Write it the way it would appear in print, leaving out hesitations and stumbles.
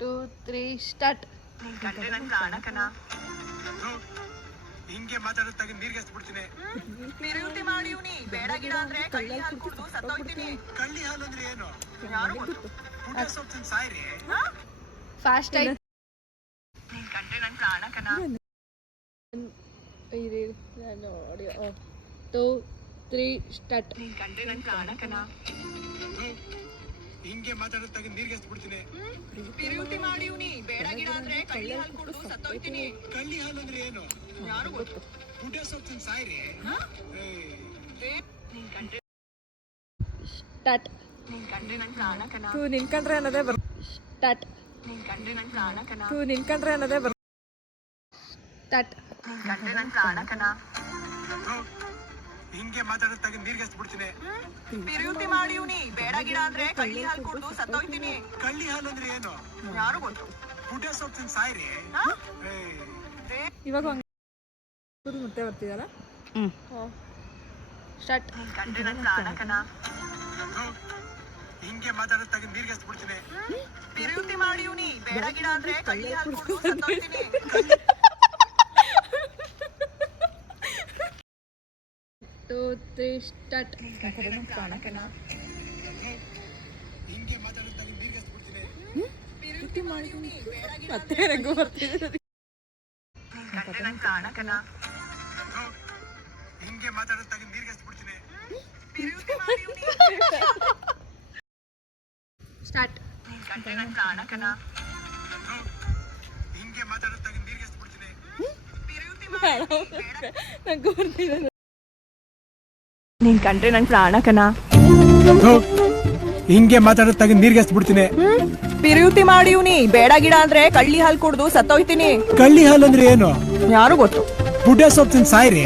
2, 3 start. ಕಂಡ್ರೆ ನನ್ ಪ್ರಾಣಕನ ಹಿಂಗೆ ಮಾತಾಡುತ್ತಾಗ ನೀರ್ಗೆ ಹಚ್ಬಿಡ್ತೀನಿ. ಪಿರಿಯುತಿ ಮಾಡಿ ಇವ್ನಿ ಬೇಡ ಗಿಡ ಅಂದ್ರೆ ಕಳ್ಳಿ ಹಾಲು ಕುಡ್ದು ಸತ್ತೋಯ್ತೀನಿ. ಕಳ್ಳಿ ಹಾಲು ಅಂದ್ರೆ ಏನು? ಯಾರು ಗೊತ್ತು? ಪುಟ್ಟ ಸೊಪ್ಪು ತಿಂದು ಸಾಯ್ರಿ. ಫಾಸ್ಟ್ ಆಯ್ತು. ನೀನ್ ಕಂಡ್ರೆ ನನ್ ಪ್ರಾಣಕನ ನೋಡಿ. 2, 3 ಸ್ಟಾರ್ಟ್. ನೀನ್ ಕಂಡ್ರೆ ನನ್ ಪ್ರಾಣಕನ ಹಿಂಗೆ ಮಾತಾಡುತ್ತಾಗ ನೀರ್ಗೆ ಹಚ್ಬಿಡ್ತೀನಿ. ಪಿರಿಯುತಿ ಮಾಡಿ ಇವ್ನಿ ಬೇಡ ಗಿಡ ಅಂದ್ರೆ ಕಳ್ಳಿ ಹಾಲು ಕುಡ್ದು ಸತ್ತೋಯ್ತೀನಿ. ಕಳ್ಳಿ ಹಾಲು ಅಂದ್ರೆ ಏನು? ಯಾರು ಗೊತ್ತು? ಪುಟ್ಟ ಸೊಪ್ಪು ತಿಂದು ಸಾಯ್ರಿ. ನೀನ್ ಕಂಡ್ರೆ ಸ್ಟಾರ್ಟ್. ನೀನ್ ಕಂಡ್ರೆ ನನ್ ಪ್ರಾಣಕನ ನಿನ್ಕಂಡ್ರೆ ಅನ್ನೋದೇ ಬರ್ ಸ್ಟಾರ್ಟ್. ನೀನ್ ಕಂಡ್ರೆ ನನ್ ಪ್ರಾಣಕನ ನಿನ್ಕಂಡ್ರೆ ಅನ್ನೋದೇ ಬರ್ ಸ್ಟಾರ್ಟ್. ನೀನ್ ಕಂಡ್ರೆ ನನ್ ಪ್ರಾಣಕನ ಹಿಂಗೆ ಮಾತಾಡುತ್ತಾಗ ನೀರ್ಗೆ ಹಚ್ಬಿಡ್ತೀನಿ. ಪಿರಿಯುತಿ ಮಾಡಿ ಇವ್ನಿ ಬೇಡ ಗಿಡ ಅಂದ್ರೆ ಕಳ್ಳಿ ಹಾಲು ಕುಡ್ದು ಸತ್ತೋಯ್ತೀನಿ. ಕಳ್ಳಿ ಹಾಲು ಅಂದ್ರೆ ಏನು? ಯಾರು ಗೊತ್ತು? ಪುಟ್ಟ ಸೊಪ್ಪು ತಿಂದು ಸಾಯ್ರಿ. ಇವಾಗ ಮುತ್ತೆ ಬರ್ತಿದಲ್ಲ. ಸ್ಟಾರ್ಟ್. ನೀನ್ ಕಂಡ್ರೆ ನನ್ ಪ್ರಾಣಕನ ಹಿಂಗೆ ಮಾತಾಡುತ್ತಾಗ ನೀರ್ಗೆ ಹಚ್ಬಿಡ್ತೀನಿ. ಪಿರಿಯುತಿ ಮಾಡಿ ಇವ್ನಿ ಬೇಡ ಗಿಡ ಅಂದ್ರೆ ಕಳ್ಳಿ ಹಾಲು ಕುಡ್ದು ಸತ್ತೋಯ್ತೀನಿ. 2, 3 ಸ್ಟಾರ್ಟ್. ನೀನ್ ಕಂಡ್ರೆ ನನ್ ಪ್ರಾಣಕನ ಹಿಂಗೆ ಮಾತಾಡುತ್ತಾಗ ನೀರ್ಗೆ ಹಚ್ಬಿಡ್ತೀನಿ. ಪಿರಿಯುತಿ ಮಾಡಿ ಇವ್ನಿ ಬೇಡ ಗಿಡ ಮತ್ತೆ ನನಗೂ ಬರ್ತಿದೆ. ನೀನ್ ಕಂಡ್ರೆ ನನ್ ಪ್ರಾಣಕನ ಹಿಂಗೆ ಮಾತಾಡುತ್ತಾಗ ನೀರ್ಗೆ ಹಚ್ಬಿಡ್ತೀನಿ. ಪಿರಿಯುತಿ ಮಾಡಿ ಇವ್ನಿ ಸ್ಟಾರ್ಟ್. ನೀನ್ ಕಂಡ್ರೆ ನನ್ ಪ್ರಾಣಕನ ಹಿಂಗೆ ಮಾತಾಡುತ್ತಾಗ ನೀರ್ಗೆ ಹಚ್ಬಿಡ್ತೀನಿ. ಪಿರಿಯುತಿ ಮಾಡಿ ಬೇಡ ನನಗೂ ಬರ್ತಿದೆ. ನೀನ್ ಕಂಡ್ರೆ ನನ್ ಪ್ರಾಣಕನ ಹಿಂಗೆ ಮಾತಾಡುತ್ತಾಗ ನೀರ್ಗೆ ಹಚ್ಬಿಡ್ತೀನಿ. ಪಿರಿಯುತಿ ಮಾಡಿ ಇವ್ನಿ ಬೇಡ ಗಿಡ ಅಂದ್ರೆ ಕಳ್ಳಿ ಹಾಲು ಕುಡ್ದು ಸತ್ತೋಯ್ತೀನಿ. ಕಳ್ಳಿ ಹಾಲು ಅಂದ್ರೆ ಏನು? ಯಾರು ಗೊತ್ತು? ಪುಟ್ಟ ಸೊಪ್ಪು ತಿಂದು ಸಾಯ್ರಿ.